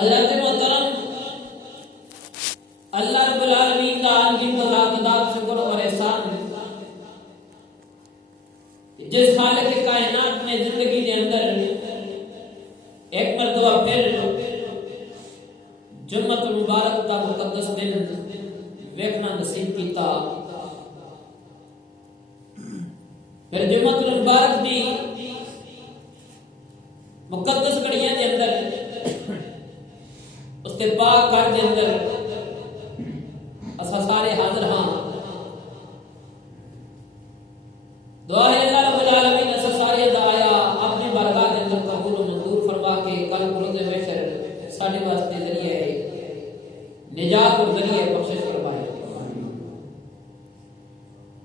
حضرت محترم اللہ رب العالمین کا عالمین کو ذات شکر اور احسان جس خالق کائنات میں زندگی کے اندر ایک مرتبہ پھر جمعۃ المبارک کا مقدس دن ویکھنا نصیب کیتا. پھر جمعۃ المبارک دی مقدس گھڑیاں کے اندر اس کے پاک گھر کے اندر اسا سارے حاضر ہاں. دعا ہے اللہ رب العالمین اسا سارے دعایا اپنی بارگاہ کے اندر قبول و منظور فرما کے کل روز محشر ساڈے واسطے ذریعہ نجات اور ذریعہ بخشش فرمائے.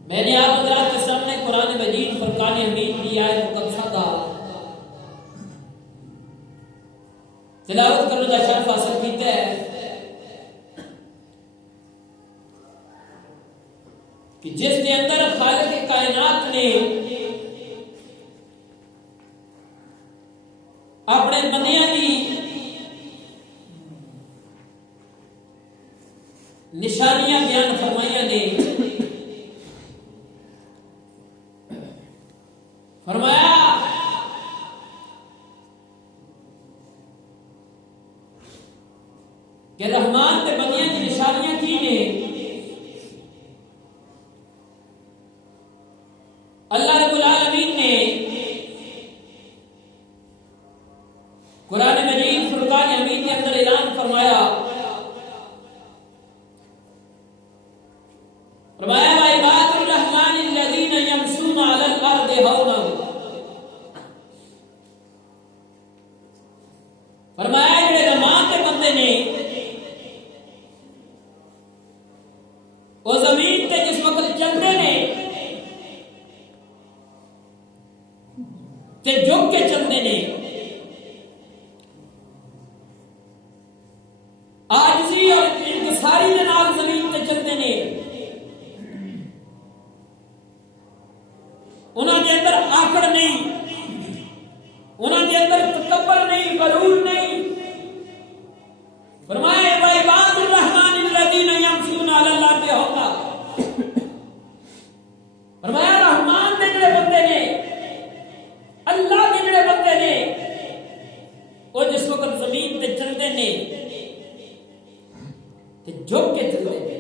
میں نے آپ حضرات کے سامنے قرآن مجید فرقان حمید کی آیت مقدسہ کا تلاوت کرنے کا شرف حاصل کیتا ہے کہ جس کے اندر خالق کائنات نے اپنے بندیاں کی نشانیاں بیان فرمائیاں نے. فرمایا کہ رحمان کے بندیاں کی نشانیاں کی نے. اللہ رب العالمین نے قرآن مجید فرقان حمید کے اندر اعلان فرمایا وعباد الرحمن الذین یمشون علی الارض ہونا. فرمایا جڑے رحمان کے بندے نے وہ زمین تے جس وقت چلتے نے تے جھک کے چلتے نے عاجزی اور انکساری دے نال زمین تے چلتے نے. انہاں دے اندر آکڑ نہیں, انہاں دے اندر تکبر نہیں, غرور نہیں. فرمایا وعباد الرحمن الذین یمشون علی الارض ہونا. فرمایا رحمان دے جڑے بندے نے, اللہ کے جڑے بندے نے, وہ جس وقت زمین تے چلتے نے تے جھک کے چلتے نے.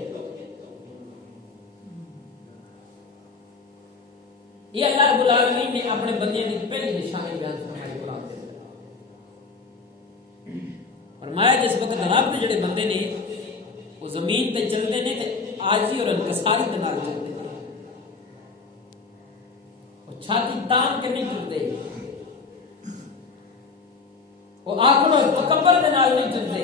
یہ اللہ رب العالمین نے اپنے بندیاں کی پہلی نشانی بیان فرمائی قرآن کے اندر. فرمایا جس وقت رب کے جڑے بندے نے وہ زمین تے چلتے نے تے عاجزی اور انکساری کے نال چلتے نے. وہ چھاتی تان کے نہیں چلتے, وہ آکڑ اور تکبر کے نال نہیں چلتے.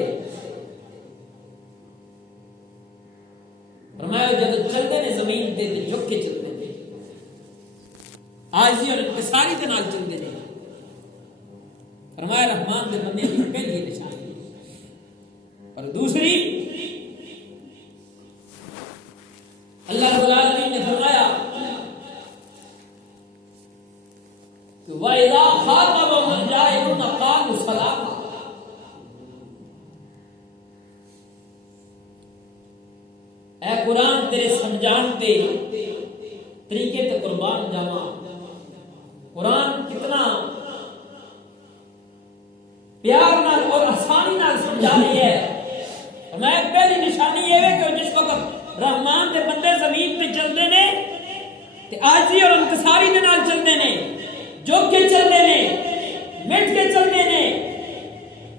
فرمایا جب چلتے نے زمین تے جھک کے چلتے نے, عاجزی اور انکساری کے نال چلتے ہیں. فرمایا رحمان دے بندے کی پہلی نشانی. اور دوسری اللہ رب العالمین نے فرمایا کہ وَإِذَا خَاطَبَهُمُ الْجَاهِلُونَ قَالُوا سَلَامًا. اے قرآن تیرے سمجھان تے طریقے تے قربان جاواں. قرآن کتنا پیار نال اور آسانی نال سمجھا رہی ہے. میں پہلی نشانی یہ ہے کہ جس وقت رحمان دے بندے زمین پہ چلتے نے تے عاجزی اور انکساری دے نال چلتے نے, جھک کے چلتے نے, مٹ کے چلتے نے,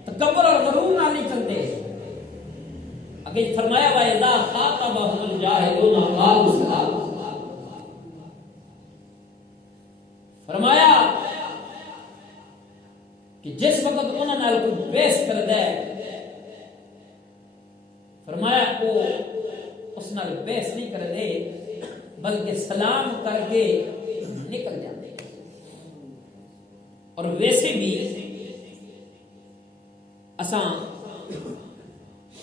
تکبر اور غرور نال نہیں چلتے. اگے فرمایا وَإِذَا خَاطَبَهُمُ الْجَاهِلُونَ قَالُوا سَلَامًا. فرمایا کہ جس وقت انہوں نے کوئی بحث کرتا ہے, فرمایا وہ اس نال بحث نہیں کرتے بلکہ سلام کر کے نکل جاتے ہیں. اور ویسے بھی اساں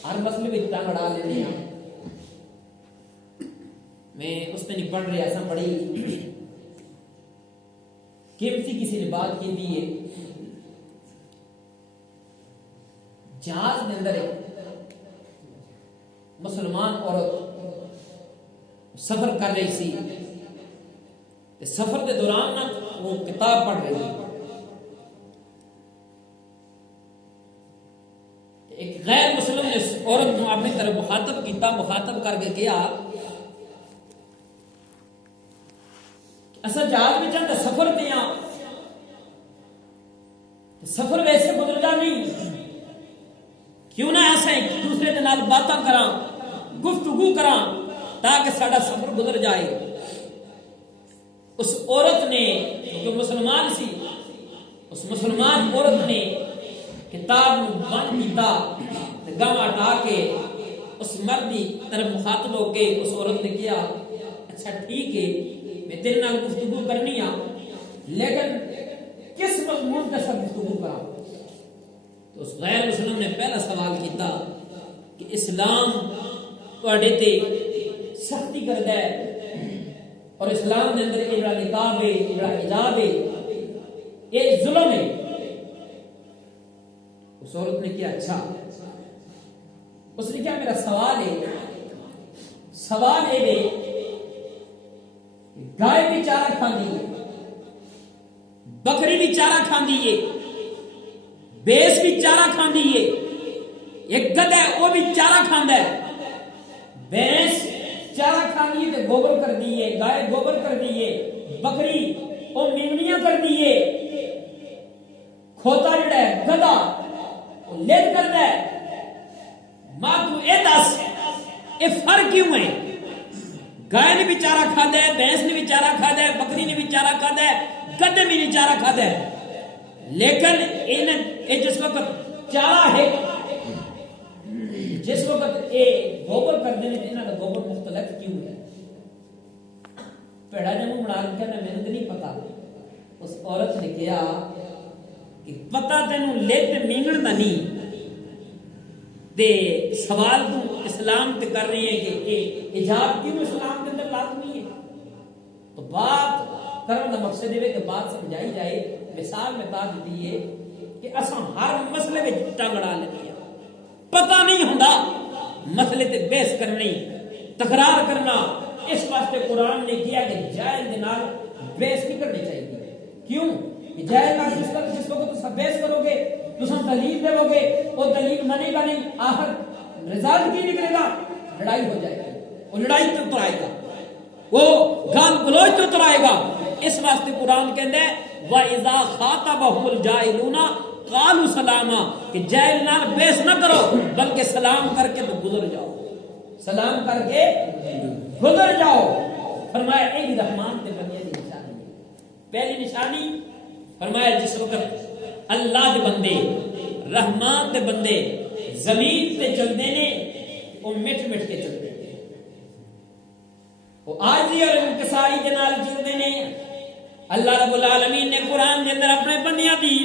ہر مسئلے میں ٹانگ اڑا لیتے ہیں. میں اس میں نہیں پڑھ رہا, ایسا بڑی قیمتی کسی نے بات کی دی ہے جہاز کے اندر ایک مسلمان عورت سفر کر رہی سی، سفر کے دوران نہ وہ کتاب پڑھ رہی تھی، ایک غیر مسلم نے اس عورت کو اپنی طرف مخاطب کیتا، مخاطب کر کے کیا اصل جہاز میں چاہتا سفر پہ ہاں، سفر ویسے گزرتا نہیں، کیوں نہ ایسا ایک دوسرے کے نال باتاں کراں، گفتگو کراں تاکہ ساڈا سفر گزر جائے۔ اس عورت نے جو مسلمان سی، اس مسلمان عورت نے کتاب بند کیتا، گم ہٹا کے اس مرد کی طرف مخاطب ہو کے اس عورت نے کیا اچھا ٹھیک ہے میں تیرے نال گفتگو کرنی ہاں، لیکن کس مضمون کے ساتھ گفتگو کراں؟ تو اس غیر مسلم نے پہلا سوال کیتا کہ اسلام تواڈے تے سختی کردا ہے اور اسلام دے اندر اجڑا نکاح ہے، اجڑا حجاب ہے، یہ ظلم ہے۔ اس عورت نے کیا اچھا، اس نے کیا میرا سوال ہے گائے بھی چارہ کھاندی ہے، بکری بھی چارہ کھاندی ہے، بیس بھی چارہ کھاندی ہے، ایک گدھا ہے وہ بھی چارہ کھاندا ہے، بھینس چارہ کھاندی ہے تے گوبر کر دی ہے، گائے گوبر کر دی ہے، بکری وہ میمنیاں کر دی ہے، کھوتا جڑا ہے گدھا وہ لید کردا ہے۔ ماں تو اے دس اے فرق کیوں ہے؟ گائے نے بھی چارہ کھادا ہے، بھینس نے بھی چارہ کھادا ہے، بکری نے بھی چارہ کھادا ہے، گدھے نے بھی چارہ کھادا ہے، لیکن اے جس وقت چارہ ہے، جس وقت اے گوبر کر دینے انہاں دا گوبر مختلف کیوں ہے؟ پیڑا جمع بنا کے کہنا میں نے نہیں پتا۔ اس عورت نے کہا کہ پتہ تینوں لت مینگن دا نہیں تے سوال تو اسلام تے کر رہی ہے کہ حجاب کیوں اسلام کے اندر لازمی ہے؟ تو بات کرنے کا مقصد یہ ہے کہ بات سمجھائی جائے۔ مثال میں بات دی ہے کہ اساں ہر مسئلے میں ٹنگ اڑا لیتے ہیں، پتہ نہیں ہوندا مسئلے تے بحث کرنی، تکرار کرنا۔ اس واسطے قرآن نے کیا کہ جائز دے نال بحث نہیں کرنی چاہیے۔ کیوں کہ جائز نال جس وقت تساں بحث کرو گے، تساں دلیل دو گے، وہ دلیل منے گا نہیں، آخر رزالت کی نکلے گا؟ لڑائی ہو جائے گی، وہ لڑائی تو اتر آئے گا، وہ گال گلوچ تو اتر آئے گا۔ اس واسطے قرآن کہندا ہے وَإِذَا خَاطَبَهُمُ الْجَاهِلُونَ قَالُوا سَلَامًا کہ جاہل نال بحث نہ کرو بلکہ سلام کر کے تو گزر جاؤ، سلام کر کے گزر جاؤ۔ فرمایا اے رحمان تے بندے دی نشانی ہے۔ پہلی نشانی فرمایا جس وقت اللہ دے بندے، رحمان دے بندے زمین تے چلدے نے وہ مٹ مٹ کے چلدے نے، وہ عاجزی اور انکساری دے نال چلدے نے۔ اللہ رب العالمین نے قرآن دے اندر اپنے بندیاں دی،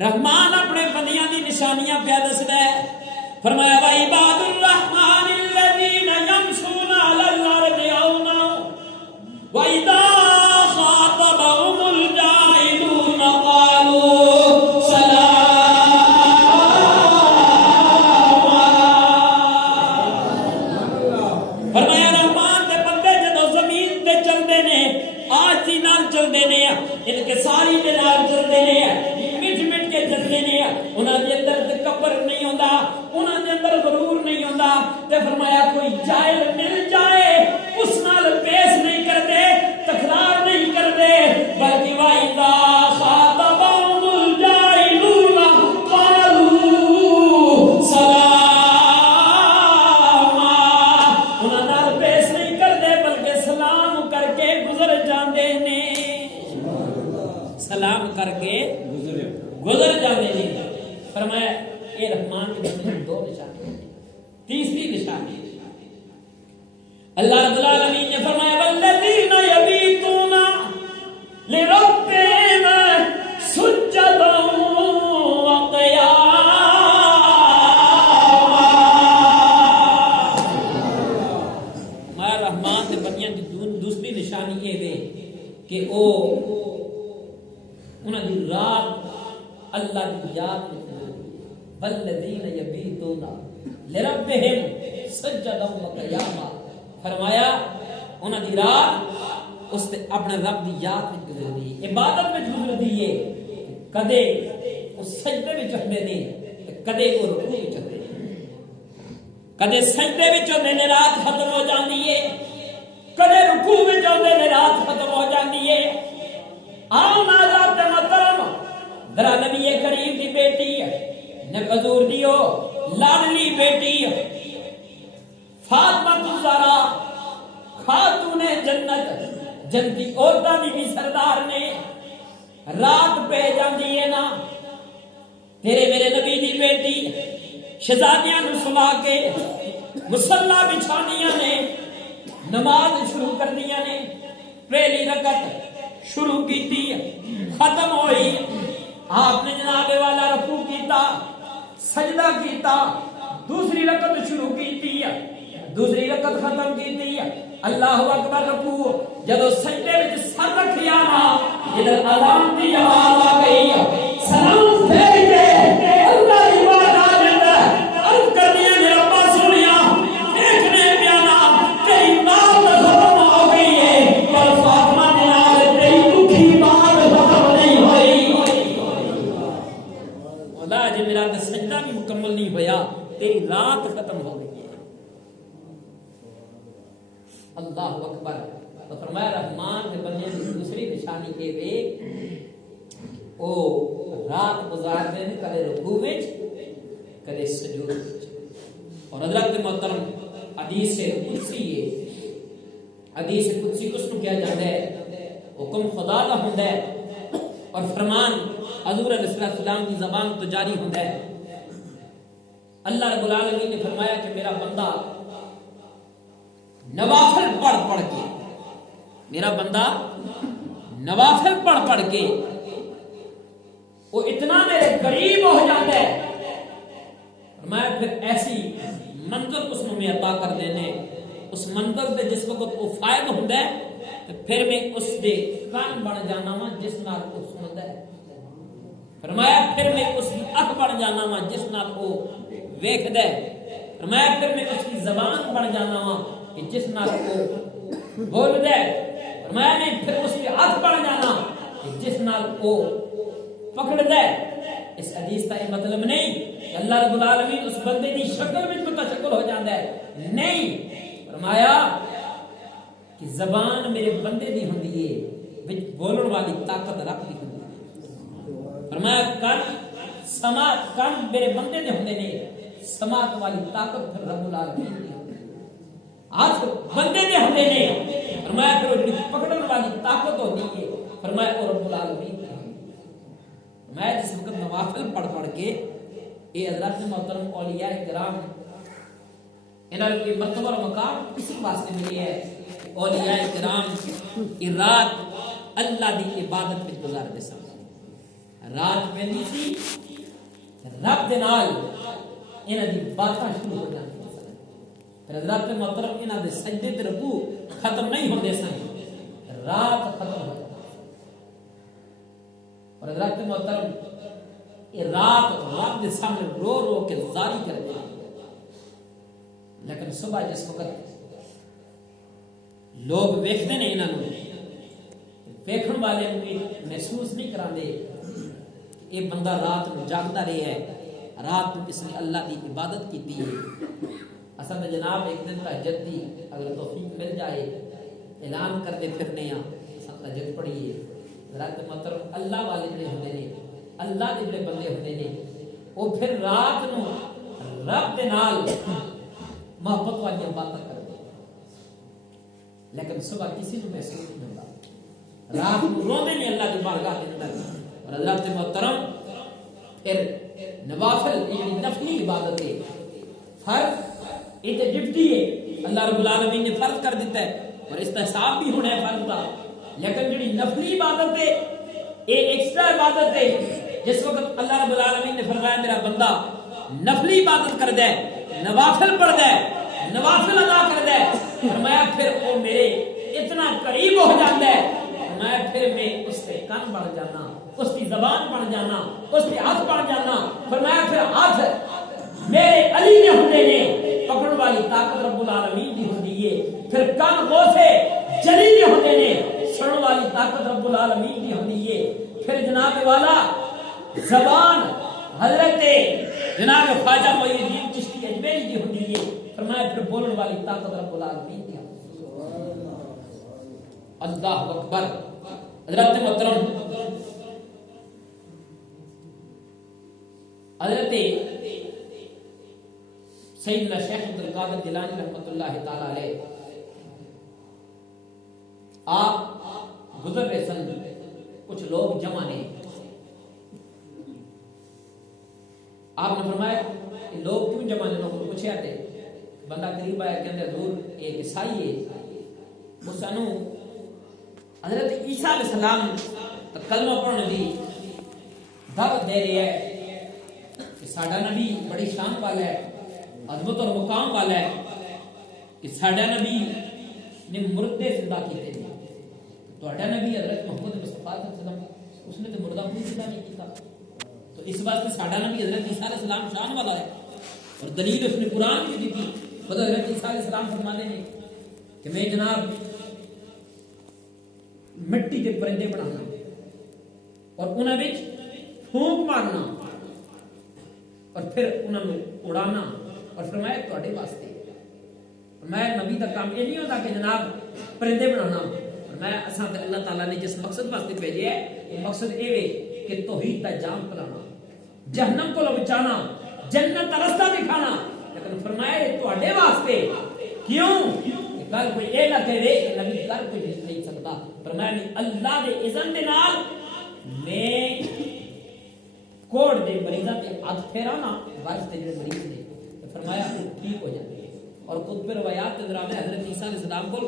رحمان اپنے بندیاں دی نشانیاں پیا دسدا ہے۔ فرمایا وَعِبَادُ الرَّحْمَنِ الَّذِينَ يَمْشُونَ عَلَى الْأَرْضِ هَوْنًا وَإِذَا خَاطَبَهُمُ الْجَاهِلُونَ قَالُوا سَلَامًا۔ فرمایا رحمان دے بندے جدوں زمین تے چلدے نے آجزی نال چلدے نے، انکساری دے نال چلدے نے، مٹ مٹ کے چلدے نے، انہاں دے اندر تکبر نہیں ہوندا، انہاں دے اندر غرور نہیں ہوندا۔ تے فرمایا کوئی جاہل مل جائے اس نال پیش نہیں کردے، تکرار نہیں کردے، بلکہ وَإِذَا خَاطَبَهُمُ الْجَاهِلُونَ قَالُوا سَلَامًا انہاں نال پیش نہیں کردے بلکہ سلام کر کے گزر جاندے نے، سلام کر کے گزر جاندے نے۔ فرمایا اے رحمان کے بندے دو نشانی۔ تیسری نشانی اللہ رب العالمین نے فرمایا والذین یبیتون لربہم سجدا وقیاما۔ ہمارا رحمان کے بندیاں کی دوسری نشانی یہ ہے کہ وہ انہاں دی رات اللہ کی یاد میں والذین یبیتون لربہم سجدا وقیاما، فرمایا انہاں دی رات اس تے اپنے رب دی یاد وچ گزردی، عبادت وچ گزردی ہے، کدے اس سجدے وچ ہوندے نے کدے وہ رکوع وچ ہوندے نے، کدے سجدے وچ ہوندے نے رات ختم ہو جاندی ہے، کدے رکوع وچ ہوندے نے رات ختم ہو جاندی ہے۔ آؤ ناظرات محترم، ذرا نبی کریم دی بیٹی نبی حضور دیو لاڈلی بیٹی فاطمہ الزہرا خاتون جنت، جنتی عورتاں دی بھی سردار نے، رات پہ جاندی ہے نا، تیرے میرے نبی دی بیٹی شہزادیاں نو سلا کے مصلا بچھانیاں نے، نماز شروع کر دیا نے، پہلی رکعت شروع کی ختم ہوئی، آپ نے جناب والا رکوع کیتا، سجدہ کیتا، دوسری رکعت شروع کی، دوسری رکعت ختم کی، اللہ اکبر رکوع، جدو سجدے وچ سر رکھیا نا، ادھر اذان دی آواز آ گئی، سلام پھیر کے اللہ دی بات آ جاتا ہے، عرض کرنی ہے میرا ابا سنیا، دیکھنے پیانا تیری بات ختم ہو گئی ہے، پر فاطمہ جناب تیری دکھی بات ختم نہیں ہوئی، مولا جی میرا سجدہ بھی مکمل نہیں ہویا، تیری رات ختم ہو گئی ہے۔ اللہ اکبر، تو فرمایا رحمان کے بندے کی دوسری نشانی کے وے او رات گزار دے کدے رکوع وچ کدے سجود وچ۔ اور حضرت محترم حدیث قدسی ہے، حدیث قدسی کس کو کیا جاتا ہے؟ حکم خدا کا ہوندا ہے اور فرمان حضور علیہ السلام کی زبان تو جاری ہوندا ہے۔ اللہ رب العالمین نے فرمایا کہ میرا بندہ نوافل پڑھ پڑھ کے، میرا بندہ نوافل پڑھ پڑھ کے وہ اتنا میرے قریب ہو جاتا ہے، میں پھر ایسی منزل اس میں عطا کر دینے، اس منزل سے جس وقت وہ فائد ہوتا ہے پھر میں اس دے کان بن جانا وا جس نال وہ سنتا ہے، فرمایا پھر میں اس کی اکھ بن جانا وا جس نال وہ ویکھدا ہے، فرمایا پھر میں اس کی زبان بن جانا وا کہ جس نال وہ بولدا ہے، فرمایا میں پھر اس کے ہاتھ بن جانا کہ جس نال وہ پکڑدا ہے۔ اس حدیث کا یہ مطلب نہیں کہ اللہ رب العالمین اس بندے کی شکل میں متشکل ہو جاتا ہے، نہیں، فرمایا کہ زبان میرے بندے دی ہوندی ہے، وچ بولن والی طاقت رب دی ہوندی ہے، فرمایا کن سماعت کن میرے بندے دے ہوندے نے، سماعت والی طاقت پھر رب العالمین دی ہوندی ہے، ہاتھ بندے دے ہوندے نے، فرمایا پھر وہ پکڑن والی طاقت ہوتی ہے، فرمایا وہ رب العالمین دی ہوندی ہے۔ میں جس وقت نوافل پڑھ پڑھ کے اے حضرت محترم اولیاء کرام انہاں کی مرتبہ اور مقام اس واسطے ملی ہے، اولیاء کرام کی رات اللہ دی عبادت میں گزار دے سن، رات پیندی سی رب دے نال انہاں دی باتاں شروع ہو جاندی سن، پھر حضرت محترم انہاں دے سجدے تے رکوع ختم نہیں ہوندے سن، رات ختم ہو جاندی اور حضرت محترم یہ رات رب کے سامنے رو رو کے زاری کر دے، لیکن صبح جس وقت لوگ ویکھتے ہیں انہوں ویکھن والے محسوس نہیں کراندے یہ بندہ رات میں جاگتا رہے ہے، رات میں اس نے اللہ کی عبادت کی ہے۔ اصل میں جناب ایک دن کا جدی اگر توفیق مل جائے اعلان کرتے پھرنے ہیں اصل تجد پڑھیے، حضرت محترم اللہ والے جڑے ہوندے نے، اللہ دے جڑے بندے ہوندے نے، وہ پھر رات نو رب دے نال محبت والی باتیں کرتے، لیکن صبح کسی کو محسوس نہیں ہوتا، رات کو روندے نہیں اللہ کی بارگاہ کے اندر۔ اور حضرت محترم پھر نوافل یعنی نفلی عبادت ہے، فرض یہ تو ڈپٹی ہے، اللہ رب العالمین نے فرض کر دیتا ہے اور استحساب بھی ہونا ہے فرض کا، لیکن جڑی نفلی عبادت ہے یہ ایکسٹرا عبادت ہے، جس وقت اللہ رب العالمین نے فرمایا میرا بندہ نفلی عبادت کر دے، نوافل پڑھ دے، نوافل ادا کر دے، فرمایا پھر وہ میرے اتنا قریب ہو جاتا ہے، فرمایا پھر میں اس کے کان بن جانا، اس کی زبان بن جانا، اس کے ہاتھ بن جانا، فرمایا پھر ہاتھ میرے علی نے ہوندے نے پکڑن والی طاقت رب العالمین دی ہوندی ہے پھر کان غوث جلی نے ہوندے نے سنن والی طاقت رب العالمین دی ہوندی ہے پھر جناب والا زبان حضرت جناب خواجہ معین الدین چشتی اجمیری دی ہوندی ہے فرمایا پھر بولن والی طاقت رب العالمین دی اللہ اکبر حضرت محترم حضرت سیدنا شیخ عبد القادر جیلانی رحمۃ اللہ تعالی علیہ آپ گزر رہے سن کچھ لوگ جمع نے آپ نے فرمایا کہ لوگ کیوں جمع نے لوگوں کو پوچھا تھے بندہ قریب آیا کہ حضور ایک عیسائی ہے وہ سانو حضرت عیسیٰ علیہ السلام کلمہ پڑھنے دی دعوت دے رہی ہے کہ ساڈا نبی بڑی شان والا ہے عظمت اور مقام والا ہے کہ ساڈا نبی نے مردے زندہ کیتے ہیں تہاڈا نبی حضرت محمد مصطفیٰ صلی اللہ علیہ وسلم اس نے تو مردہ کوئی زندہ نہیں کیتا تو اس واسطے ساڈا نبی حضرت عیسیٰ علیہ السلام شان والا ہے اور دلیل اس نے قرآن کی دی تھی خود حضرت عیسیٰ علیہ السلام فرماتے ہیں کہ میں جناب مٹی کے پرندے بنانا اور انہاں وچ پھونک مارنا اور پھر انہاں نوں اڑانا اور فرمایا تہاڈے واسطے میں نبی دا کام یہ نہیں ہوتا کہ جناب پرندے بنانا فرمایا اساں تے اللہ تعالیٰ نے جس مقصد واسطے بھیجے ہے وہ مقصد اے وے کہ توحید دا جام پلانا جہنم کو بچانا جنت دا رستہ دکھانا لیکن فرمایا یہ تہاڈے واسطے کیوں کل کوئی اے نہ کہے کہ نبی کر کوئی نہیں سکتا فرمایا نہیں اللہ دے اذن دے نال میں کوڑ دے مریضاں تے ہاتھ پھیرانا واسطے جو مریض نے فرمایا ٹھیک ہو جاتے اور خود پہ روایات کے اندر حضرت عیسیٰ علیہ السلام کو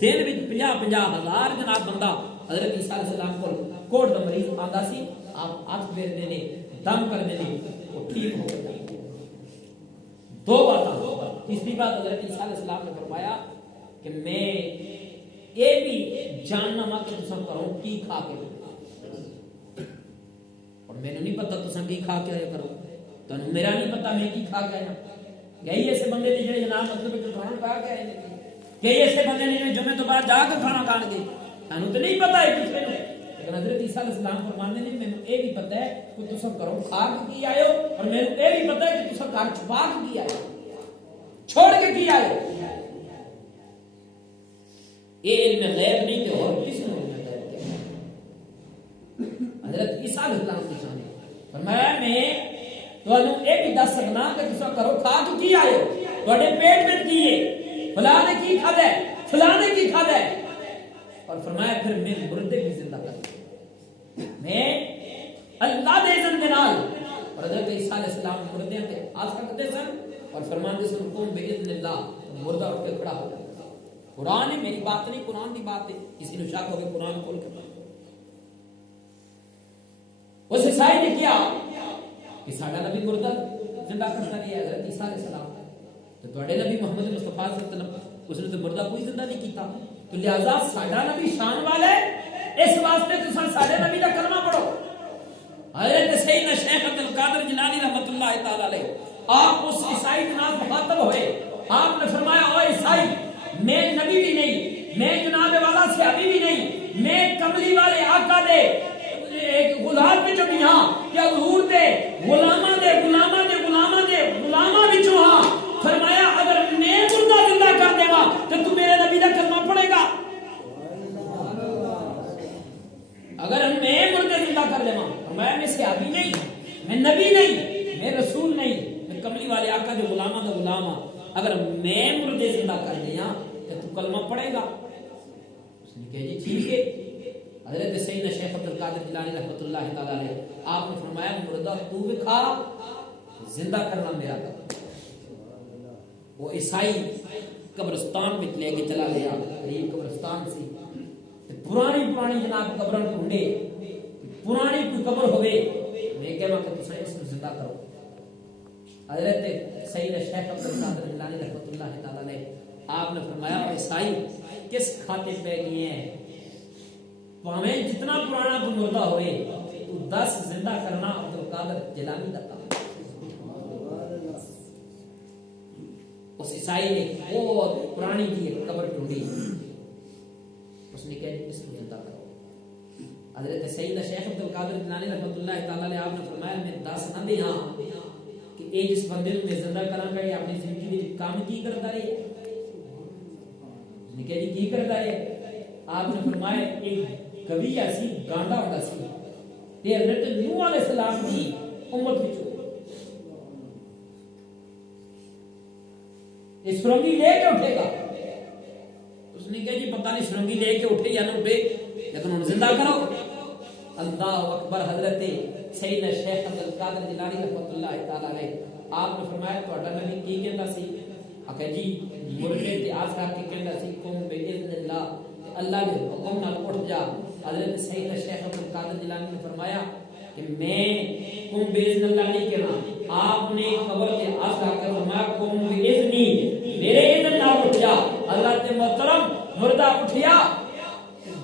دن وچ 50 ہزار جناب بندہ حضرت عیسیٰ علیہ السلام کو کوڑ دا مریض آندا سی آپ ہاتھ پھیر دینے دم کر دینے وہ ٹھیک ہو جاتے دو باتاں تیسری بات حضرت عیسیٰ علیہ السلام نے فرمایا کہ میں یہ بھی جاننا ماں کہ تساں کرو کی کھا کے اور میں نے نہیں پتا تساں کی کھا کے آئے کرو تو میرا نہیں پتا میں کی کھا کے آیا یہی ایسے بندے نے جو جناب مطلب کہ کھانا کھا کے آئے کئی ایسے بندے نے جو جمعے تو بعد جا کے کھانا کھان گے سانو تو نہیں پتا ہے کس نے لیکن حضرت عیسیٰ علیہ السلام فرماتے ہیں میں یہ بھی پتا ہے کہ تساں کرو کھا کے کی آئے ہو اور میں یہ بھی پتا ہے کہ تساں گھر چھپا کے کی آئے چھوڑ کے کی آئے یہ علم غیب نہیں کہ اور کس نے علم غیب کیا حضرت عیسیٰ علیہ السلام کی شان ہے فرمایا میں تو انہوں ایک بھی دس سکنا کہ تسا کرو کھا تو کی آئے توڑے پیٹ میں کیے فلاں نے کی کھا دے فلاں نے کی کھا دے اور فرمایا پھر میں مردے بھی زندہ کر میں اللہ دے اذن دے نال اور حضرت عیسیٰ علیہ السلام مردے تے آ سکتے سن اور فرماندے سن قوم باذن اللہ مردہ اٹھ کے کھڑا ہو جاتا قرآن ہے میری بات نہیں قرآن دی بات ہے کسی نے شک ہو کے قرآن کھول کے اس عیسائی نے کیا کہ ساڈا نبی مردہ زندہ کرتا نہیں ہے حضرت عیسیٰ علیہ السلام تو تواڈے نبی محمد مصطفیٰ صلی اللہ علیہ وسلم اس نے تو مردہ کوئی زندہ نہیں کیتا تو لہذا ساڈا نبی شان والا ہے اس واسطے تساں ساڈے نبی دا کلمہ پڑھو حضرت سیدنا شیخ عبد القادر جیلانی رحمۃ اللہ تعالی علیہ آپ اس عیسائی کے نام مخاطب ہوئے آپ نے فرمایا او عیسائی میں نبی بھی نہیں میں جناب والا صحابی بھی نہیں میں کملی والے آقا دے ایک غلام میں جو بھی ہاں کہ حضور دے غلامہ دے غلامہ دے غلامہ دے غلامہ وچوں ہاں فرمایا اگر میں مردہ زندہ کر دے گا تو تو میرے نبی دا کلمہ پڑھے گا اگر میں مردہ زندہ کر دے گا فرمایا میں صحابی نہیں میں نبی نہیں میں رسول نہیں میں کملی والے آقا جو غلامہ دا غلام ہاں اگر میں مردے زندہ کر دیا تو کلمہ پڑھے گا اس نے کہا جی ٹھیک ہے حضرت سیدنا شیخ عبد القادر جیلانی رحمۃ اللہ تعالی علیہ آپ نے فرمایا مردہ تو بھی کھا زندہ کرنا میرا کام وہ عیسائی قبرستان میں لے کے چلا گیا قریب قبرستان سے پرانی جناب قبروں ڈھونڈے پرانی کوئی قبر ہوئے میں کہا کہ تساں اس کو زندہ کرو حضرت سیدنا شیخ عبد القادر جیلانی رحمۃ اللہ تعالی علیہ آپ نے فرمایا عیسائی کس کھاتے پہ گئے ہیں جتنا پرانا تو مردہ ہوئے تو 10 زندہ کرنا عبد القادر جیلانی کا کام عیسائی نے بہت پرانی کی ایک قبر ڈھونڈی، اس نے کہا اس کو زندہ کرو۔ حضرت سیدنا شیخ عبد القادر جیلانی رحمۃ اللہ تعالی علیہ آپ نے فرمایا میں دس نہ دیاں کہ اے جس بندے نوں میں زندہ کراں گا یہ اپنی زندگی وچ کام کی کردا رہے، نے کہا جی کی کردا رہے؟ آپ نے فرمایا ایک کبھی ایسی گانڈا ہوندا سی تے حضرت نوح علیہ السلام کی امت وچ اس سرنگی لے کے اٹھے گا۔ اس نے کہا جی پتہ نہیں سرنگی لے کے اٹھے یا نہ اٹھے لیکن انہوں زندہ کرو۔ اللہ اکبر۔ حضرت سیدنا شیخ عبد القادر جیلانی رحمۃ اللہ تعالی علیہ آپ نے فرمایا تہاڈا نبی کی کہندا سی؟ کہ جی مردے تے آس کر کے کہندا سی قوم باذن اللہ، اللہ کے حکم نال اٹھ جا۔ حضرت سیدنا شیخ عبد القادر جیلانی نے فرمایا کہ میں قوم باذن اللہ نہیں کہنا، آپ نے قبر کے آس کر کے فرمایا قوم باذنی، میرے اذن نال اٹھ جا۔ اللہ تے محترم مردہ اٹھیا،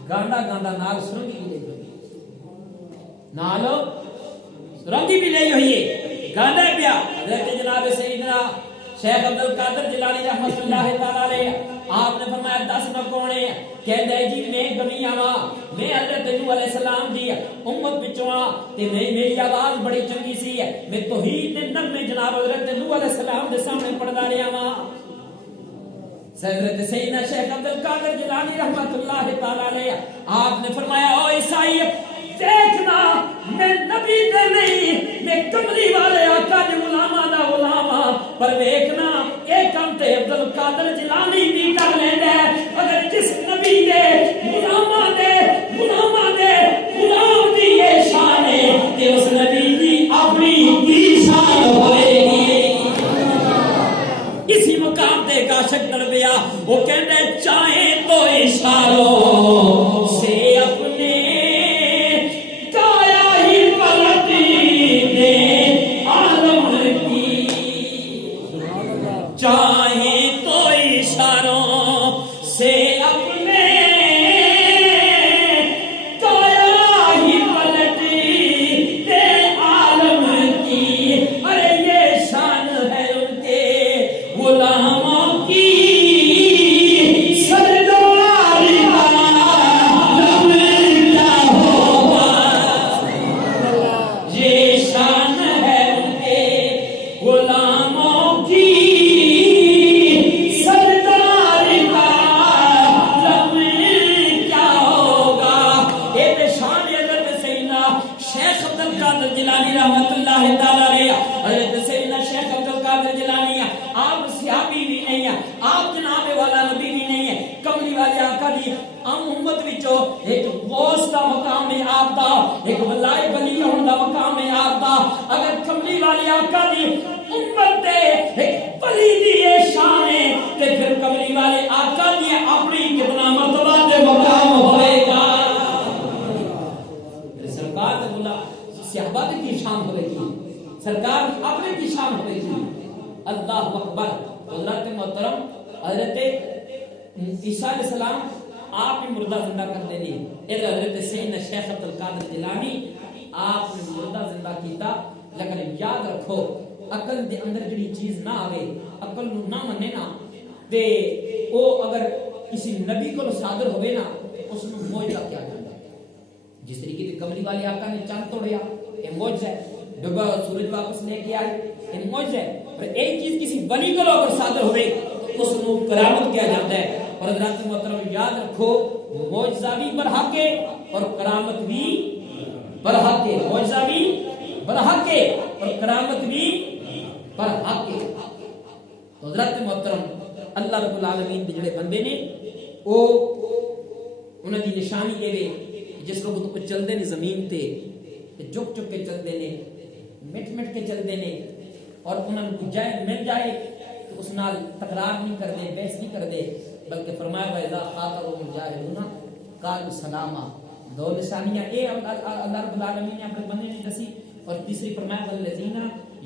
گانڈا گانڈا نال سرنگی بھی لے نال سرنگی بھی لے ہوئی ہے، گانڈا پیا۔ حضرت جناب سیدنا شیخ عبد القادر جیلانی رحمۃ اللہ تعالی علیہ آپ نے فرمایا دس نہ کونے، کہندا ہے جی میں گمی آواں، میں حضرت نوح علیہ السلام دی امت وچوں آں تے میری آواز بڑی چنگی سی، میں توحید دے نغمے جناب حضرت نوح علیہ السلام دے سامنے پڑھدا رہیا واں۔ حضرت سیدنا شیخ عبد القادر جیلانی رحمۃ اللہ تعالی علیہ آپ نے فرمایا او عیسائی دیکھنا میں نبی دے نہیں، میں کملی والے آقا دے غلاماں دا غلام ہاں، پر دیکھنا اے کم تے عبد القادر جیلانی بھی کر لیندا ہے۔ اگر جس نبی دے غلاماں دے غلام دی یہ شان ہے تے اس نبی دی اپنی کی شان ہوئے گی۔ اسی مقام تے ایک عاشق تڑپیا، وہ کہندا ہے چاہے تو اشاروں سے اپنے کایا ہی پلٹی دے عالم کی، چاہے تو اشاروں سے اپنے کایا ہی پلٹی دے عالم کی۔ ارے یہ شان ہے ان کے غلاموں کی، سردار عالم کیا ہوگا، یہ شان ہے ان کے غلاموں کی، سردار عالم کیا ہوگا۔ یہ تو شان حضرت سیدنا شیخ عبد القادر جیلانی رحمۃ اللہ تعالی علیہ۔ حضرت سیدنا شیخ عبد القادر جیلانی آپ صحابی بھی نہیں ہیں، آپ جناب والا نبی بھی نہیں ہے، کملی والے آقا دی عام امت وچوں ایک غوث دا مقام ہے آپ دا، ایک ولائے ولی ہون دا مقام ہے آپ دا۔ اگر کملی والے آقا دی امت دے ایک ولی دی یہ شان ہے تے پھر کملی والے آقا دی اپنی کتنا مرتبہ دے مقام ہوئے گا۔ سرکار دے بولا صحابہ کی شان ہوئے گی، سرکار اپنے کی شان ہوئے گی۔ اللہ اکبر۔ حضرت محترم حضرت عیسیٰ علیہ السلام آپ نے مردہ زندہ کر دینی، حضرت سیدنا شیخ عبد القادر جیلانی آپ نے مردہ زندہ کیتا۔ لیکن یاد رکھو عقل دے اندر جڑی چیز نہ آوے، عقل نو نہ منے نا تے او اگر کسی نبی کو صادر ہوئے نا اس نو معجزہ کیا جاتا ہے۔ جس طریقے سے کملی والے آقا نے چاند توڑیا یہ معجزہ ہے، ڈوبا سورج واپس لے کے آئے یہ معجزہ ہے۔ اور ایک چیز کسی ولی کو اگر صادر ہوئے تو اس نو کرامت کیا جاتا ہے۔ اور حضرات محترم یاد رکھو معجزہ بھی برحق ہے اور کرامت بھی برحق ہے، معجزہ بھی برحق ہے اور کرامت بھی برحق ہے۔ تو حضرات محترم اللہ رب العالمین دے جڑے بندے نے او انہاں دی نشانی اے وے جس وقت وہ چلدے نے زمین تے جھک جھک کے چلدے نے، مٹ مٹ کے چلدے نے، اور انہاں کو جائے مل جائے تو اس نال تکرار نہیں کردے، بحث نہیں کردے، بلکہ فرمایا وَإِذَا خَاطَبَهُمُ الْجَاهِلُونَ قَالُوا سَلَامًا۔ دو نشانیاں اے اللہ رب العالمین نے اپنے بندے نے دسی۔ اور تیسری فرمایا وَالَّذِينَ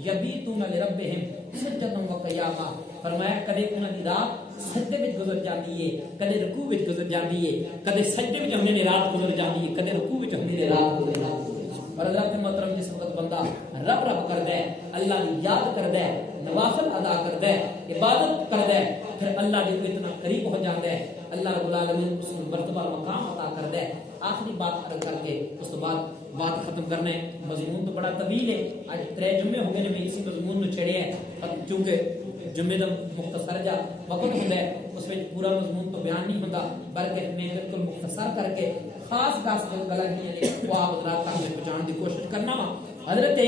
يَبِيتُونَ لِرَبِّهِمْ سُجَّدًا وَقِيَامًا۔ فرمایا کدے انہاں دی رات سجدے وچ گزر جاتی ہے، کدے رکوع وچ گزر جاتی ہے، کدے سجدے وچ انہاں دی رات گزر جاتی ہے، کدے رکوع وچ انہاں دی رات گزر جاتی ہے۔ اور حضرت محترم جس وقت بندہ رب رب کردا ہے اللہ کی یاد کردا ہے نوافل ادا کردا ہے عبادت کردا ہے پھر اللہ دے اتنا قریب ہو جاتا ہے اللہ رب العالمین اس کو مرتبہ مقام عطا کردا ہے آخری بات کر کے اس کے بعد بات ختم کرنا ہے مضمون تو بڑا طویل ہے اج 3 جمعے ہو گئے نے میں اسی مضمون نو چھڑیا ہے چونکہ جمعے دا مختصر جا وقت ہوندا ہے اس میں پورا مضمون تو بیان نہیں ہوتا بلکہ میں بالکل مختصر کر کے خاص گلا نہیں وہ آپ حضرات تک میں پہنچانے کی کوشش کرنا وا حضرت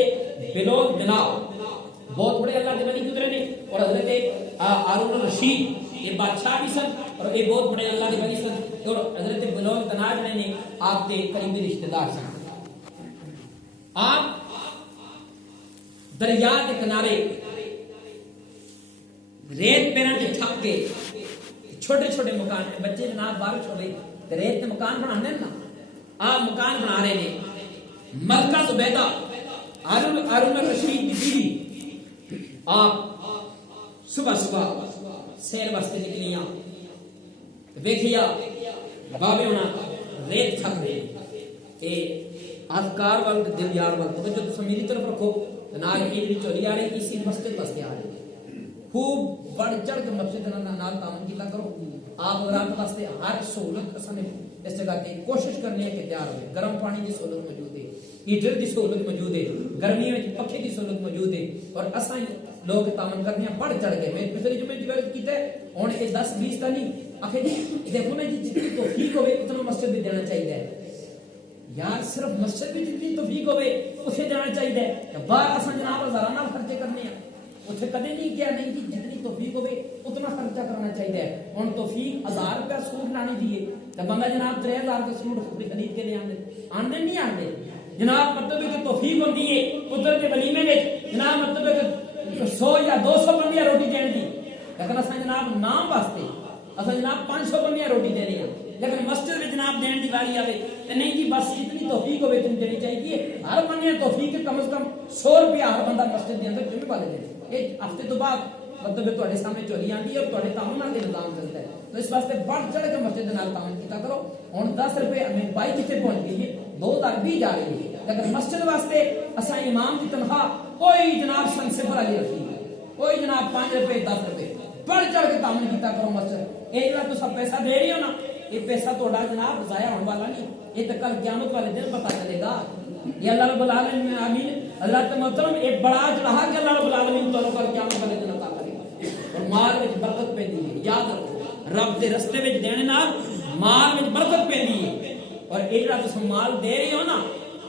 بلال جناب بہت بڑے اللہ کے ولی گزرے نے اور حضرت ہارون الرشید یہ بادشاہ بھی سن اور یہ بہت بڑے اللہ کے ولی سن اور حضرت بلال جناب نے آپ کے قریبی رشتہ دار سن آپ دریا کے کنارے ریت پیروں سے ٹھپ کے چھوٹے چھوٹے مکان بچے جناب بارش ہو گئی ریت کے مکان بنا نا آپ مکان بنا رہے ہیں ملکہ زبیدہ ہارون الرشید کی بیوی آپ صبح صبح سیر واسطے نکلیاں دیکھیا بابے ہونا ریت چھپ رہے اے اذکار وال دل یار وال تو جو میری طرف رکھو نال کی چولی آ رہی اسی مسجد واسطے آ رہی خوب بڑھ چڑھ کے مسجد نال تعاون کیتا کرو آپ رات واسطے ہر سہولت اساں اس جگہ تے کوشش کرنی ہے کہ تیار ہوئے گرم پانی کی سہولت موجود ہے ہیٹر کی سہولت موجود ہے گرمی میں پکھے کی سہولت موجود ہے اور اساں لوگ تعاون کرنے ہیں بڑھ چڑھ کے میں پچھلے جمعے دی بات کیتا ہے ہن یہ 10 20 تا نہیں آخر جی دیکھو نا جی جتنی توفیق ہوے اتنا مسجد بھی دینا چاہیے یار صرف مسجد بھی جتنی توفیق ہوے اسے دینا چاہیے باہر اساں جناب ہزارانہ خرچے کرنے ہیں اتنے کدے نہیں کیا نہیں کہ جتنی توفیق ہوے اتنا خرچہ کرنا چاہیے ہن توفیق 1000 روپیہ سوٹ لانے دیے تو بندہ جناب 3000 کا سوٹ خرید کے لے آندے نہیں آندے جناب مطلب ہے کہ توفیق ہوتی ہے پتر کے ولیمے میں جناب مطلب ہے کہ 100 یا 200 بندیاں روٹی دین دی لیکن اساں جناب نام واسطے اساں جناب 500 بندیاں روٹی دے رہے ہیں لیکن مسجد میں جناب دین دی واری آوے تے نہیں جی بس اتنی توفیق ہوے تم دینی چاہیے ہر بندے توفیق کم از کم 100 روپیہ ہر بندہ مسجد دے اندر جمعے والے دے ایک ہفتے تو بعد مطلب تواڈے سامنے چولی آندی ہے اور تواڈے تعاون نال نظام چلتا ہے تو اس واسطے بڑھ چڑھ کے مسجد نال تعاون کیتا کرو ہن 10 روپے میں 22 کتے پہنچ گئی ہے 2020 جا رہی ہے لیکن مسجد واسطے اساں امام کی تنخواہ کوئی جناب سن صفر علی رکھی کوئی جناب 5 روپے 10 روپے بڑھ چڑھ کے تعاون کیتا کرو مسجد ایک لا تو سب پیسہ دے رہی ہو نا یہ پیسہ تھوڑا جناب ضائع ہونے والا نہیں یہ تو کل قیامت والے دن پتہ چلے گا یہ اللہ رب العالمین آمین اللہ تعالی محترم ایک بڑا چڑھا کہ اللہ رب العالمین تو کل قیامت والے دن عطا کرے گا اور مال وچ برکت پیندی ہے یاد رکھو رب دے رستے وچ دینے نال مال وچ برکت پیندی ہے اور یہ جڑا تساں مال دے رہے ہو نا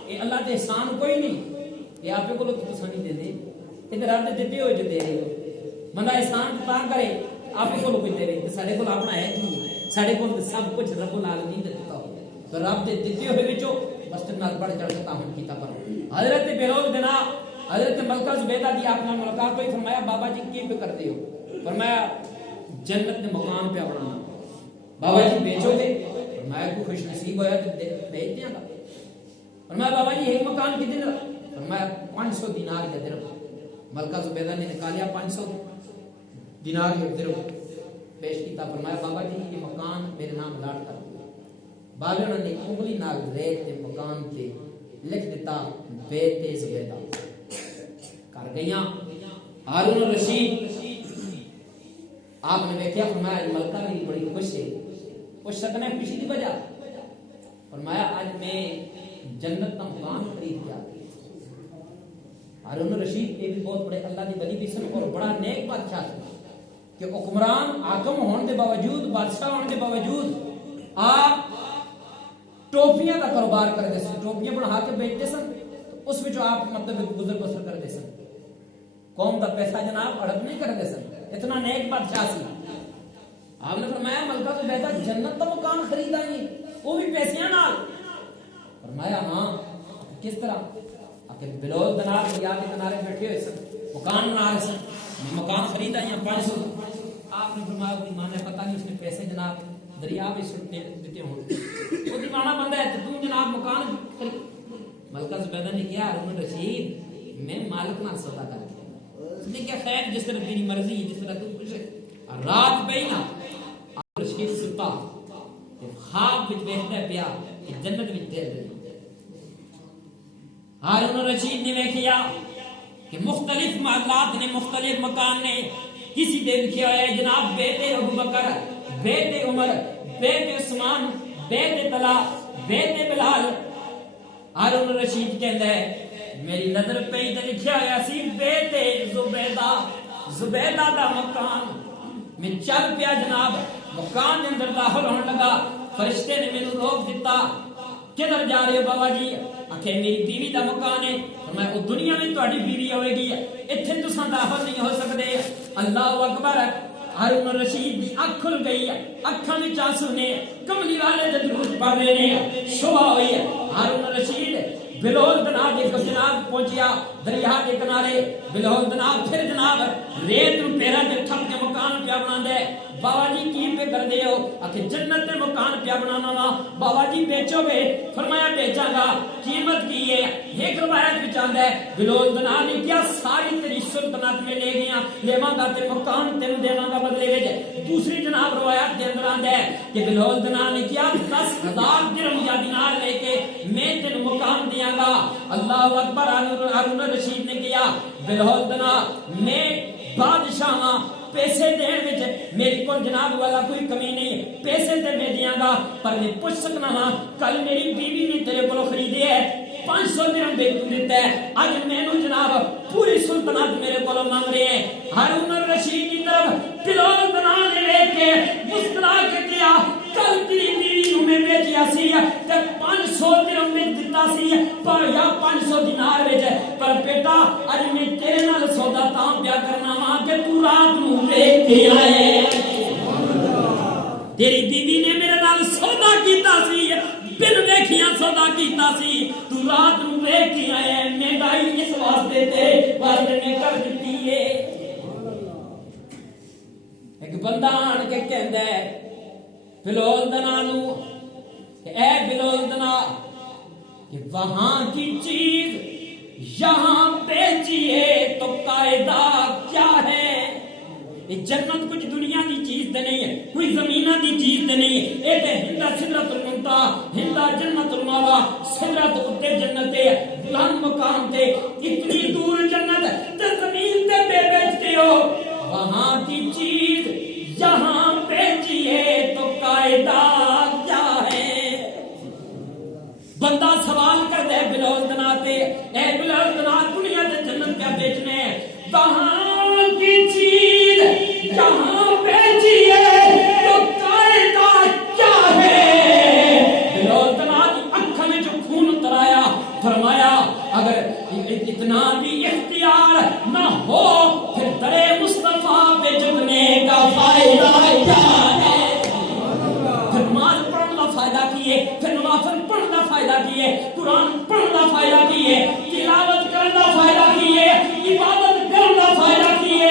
یہ اللہ دے احسان کوئی نہیں یہ آپ کو تساں نہیں دے یہ رب دے دتے ہوئے جو دے رہے ہو بندہ احسان تا کرے آپ کو کوئی دے رہے سارے کو اپنا ہے کی سارے کو سب کچھ رب العالمین نے دیتا ہو تو رب دے دتے ہوئے وچوں مسجد نال بڑھ چڑھ کے تعاون کیتا کرو حضرت بلال جناب حضرت ملکہ زبیدہ دی آپ نال ملاقات ہوئی فرمایا بابا جی کی پہ کرتے ہو فرمایا جنت میں مکان پہ بنانا بابا جی بیچو گے فرمایا کو خوش نصیب ہویا تو بیچ دیا گا فرمایا بابا جی ایک مکان کتنے فرمایا 500 دینار یا درہم ملکہ زبیدہ نے نکالیا 500 دینار یا درہم پیش کیتا فرمایا بابا جی یہ مکان میرے نام لاٹ کر بابا نے انگلی نال ریت تے مکان تے لکھ دیتا بیت زبیدہ کر گئیاں ہارون الرشید آپ نے دیکھا فرمایا ملکہ میری بڑی خوش ہے خوش سکنے خوشی کی وجہ فرمایا آج میں جنت کا مکان خرید کیا ہارون الرشید یہ بھی بہت بڑے اللہ دی ولی بھی سن اور بڑا نیک بادشاہ تھا کہ حکمران حاکم ہونے دے باوجود بادشاہ ہونے دے باوجود آپ ٹوپیاں کا کاروبار کرتے سن ٹوپیاں بنا کے بیچتے سن تو اس وچوں آپ مطلب گزر بسر کرتے سن قوم کا پیسہ جناب ہڑپ نہیں کرتے سن اتنا نیک بادشاہ سی آپ نے فرمایا ملکہ زبیدہ جنت کا مکان خریدا ہے وہ بھی پیسیاں نال فرمایا ہاں کس طرح کہ بلال جناب دریا کے کنارے بیٹھے ہوئے سن مکان بنا رہے سن مکان خریدا ہے 500 آپ نے فرمایا اپنی ماں نے پتہ نہیں اس نے پیسے جناب دریا میں سٹ دیتے ہوں وہ دیوانہ بندہ ہے تو جناب مکان ملکہ زبیدہ نے کیا ہارون الرشید میں مالک نال سودا کر اس نے کیا خیر جس طرح تیری مرضی جس طرح تو خوش ہے رات پئی نا ہارون الرشید ستا خواب وچ ویکھدا پیا کہ جنت وچ دل رہی ہارون رشید نے ویکھیا کہ مختلف محلات نے مختلف مکان نے کسی دے لکھیا ہوا ہے جناب بیٹے ابو بکر بیٹے عمر بیٹے عثمان بیٹے طلحہ بیٹے بلال ہارون رشید کہندا ہے میری نظر پہ تے لکھیا ہوا سی بیٹے زبیدہ دا مکان میں چل پیا جناب مکان دے اندر داخل ہون لگا فرشتے نے مینوں روک دیتا کدھر جا رہے ہو بابا جی آکھے میری بیوی دا مکان ہے میں او دنیا میں تہاڈی بیوی ہوے گی ایتھے تساں داخل نہیں ہو سکدے اللہ اکبر ہارون رشید دی اکھ کھل گئی اکھاں وچ آنسو نے کملی والے تے درود پڑھ رہے نے صبح ہوئی ہارون رشید بلول دنا دے جناب پہنچیا دریا دے کنارے بلول دنا پھر جناب ریت نو پیرا تے ٹھپ کے مکان پیا بناندا ہے بابا جی کی پہ کر دے ہو آکھے جنت تے مکان پیا بنانا وا بابا جی بیچو گے فرمایا بیچاں گا قیمت کی ہے ایک روایت وچ آندا ہے بلول دنا نے کیا ساری تیری سلطنت میں لے گیا لیواں گا تے مکان تینوں دیواں گا بدلے وچ دوسری جناب روایت دے اندر آندا ہے کہ بلول دنا نے کیا 10,000 درہم یا دینار لے کے میں تینوں مکان دیاں گا اللہ اکبر ہارون رشید نے کیا بلول دنا میں بادشاہ ہاں پیسے دین وچ میری کو جناب والا کوئی کمی نہیں پیسے تے میں دیاں گا پر میں پوچھ سکنا ہاں کل میری بیوی نے تیرے کو خریدے ہے 500 درہم دے دیتا ہے اج مینوں جناب پوری سلطنت میرے کو مانگ رہے ہیں ہارون رشید کی طرف بلال بنا لے کے مسکرا کے کیا کل تیری بیوی نو میں بیچیا سی تے 500 درہم میں دیتا سی پر یا 500 دینار وچ پر بیٹا اج میں تیرے نال سودا تاں پیا کرنا وا کہ تو رات نو ویکھ کے آئے تیری بیوی نے میرے نال سودا کیتا سی بن ویکھیاں سودا کیتا سی تو رات نو ویکھ کے آئے مہنگائی اس واسطے میں کر دتی ہے ایک بندہ آن کے کہندا ہے بلول دنا نو کہ اے بلول دنا کہ وہاں کی چیز یہاں بیچیے تو قاعدہ کیا ہے یہ جنت کچھ دنیا دی چیز تے نہیں ہے کوئی زمینہ دی چیز تے نہیں ہے اے تے ہندا سدرۃ المنتہا ہندا جنت الماوا سدرۃ اتے جنت ہے بلند مقام تے اتنی دور جنت تے زمین تے بے بیچتے ہو وہاں کی چیز یہاں بیچیے تو قاعدہ کیا ہے بندہ سوال کر دے بلال دنا تے اے بلال دنا دنیا تے جنت کیا بیچنے وہاں کی چیز یہاں بیچیے تو قاعدہ کیا ہے بلال دنا کی آنکھوں میں جو خون اتر آیا فرمایا اگر اتنا بھی اختیار نہ ہو پھر درے مصطفیٰ پہ جھکنے کا فائدہ کیا ہے پھر نماز پڑھنے کا فائدہ کیے پھر نوافل پڑھنے کا فائدہ کیے قرآن پڑھنے کا فائدہ کیے تلاوت کرنے کا فائدہ کیے عبادت کرنے کا فائدہ کیے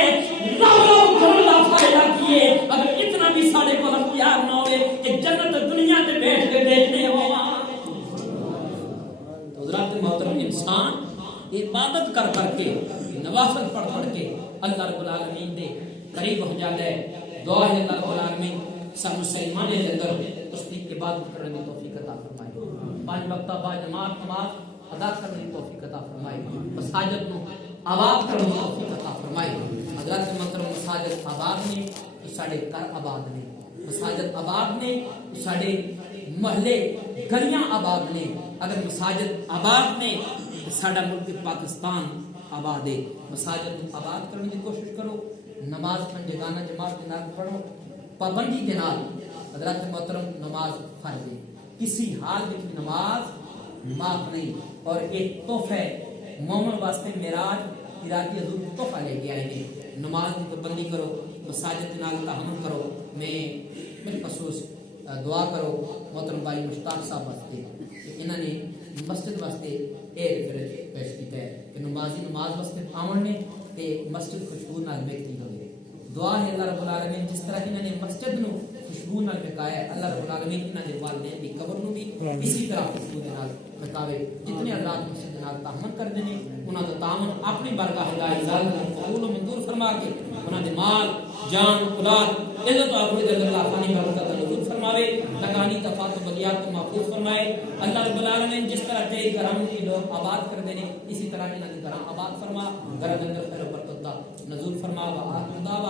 رب کرنے کا فائدہ کیے اگر اتنا بھی سارے کو اختیار نہ ہوئے کہ جنت دنیا تے بیٹھ کے دیکھنے ہوا تو حضرات محترم انسان عبادت کر کر کے نوافل پڑھ پڑھ کے اللہ رب العالمین دے قریب ہو جاتا ہے دعا ہے اللہ رب العالمین سب مسلمان دے اندر اس کی عبادت کرنے کی توفیق عطا فرمائے 5 وقتہ بعد نماز ادا کرنے کی توفیق عطا فرمائے مساجد کو آباد کرنے کی توفیق عطا فرمائے حضرات محترم مساجد آباد نے تو ساڈے گھر آباد نے مساجد آباد نے تو ساڈے محلے گلیاں آباد نے اگر مساجد آباد نے ساڈا ملک پاکستان آباد ہے مساجد آباد کرنے کی کوشش کرو نماز پنجگانہ جماعت کے نال پڑھو پابندی کے نال حضرات محترم نماز فرض ہے کسی حال میں نماز معاف نہیں اور ایک تحفہ مومن واسطے معراج ارادی حضور تحفہ لے کے آئے ہیں نماز کی پابندی کرو مساجد کے نال تحمل کرو میں بالخصوص دعا کرو محترم بھائی مشتاق صاحب واسطے کہ انہوں نے مسجد واسطے ریفرنس پیش کیتا ہے کہ نمازی نماز واسطے آون نے تے مسجد خوشبو نال مہکتی ہوے دعا ہے اللہ رب العالمین جس طرح انہوں نے مسجد نو خوشبو نال مہکایا ہے اللہ رب العالمین انہوں نے والدین دی قبر نو بھی اسی طرح خوشبو دے نال مہکاوے جتنے حضرات مسجد نال تعامل کرتے ہیں انہاں دا تعامل اپنی بارگاہ ہدایت قبول و منظور فرما کے انہاں دے مال جان اولاد عزت و عزت اللہ خانی برکت نزول فرما فرماوے، لگانی تفات و بلیات کو محفوظ فرمائے۔ اللہ رب العالمین جس طرح تے گھروں کی لوگ آباد کر دینے اسی طرح انہاں دی گھراں آباد فرما، گھر اندر خیر و برکت دا نزول فرما۔ وآخر دعوانا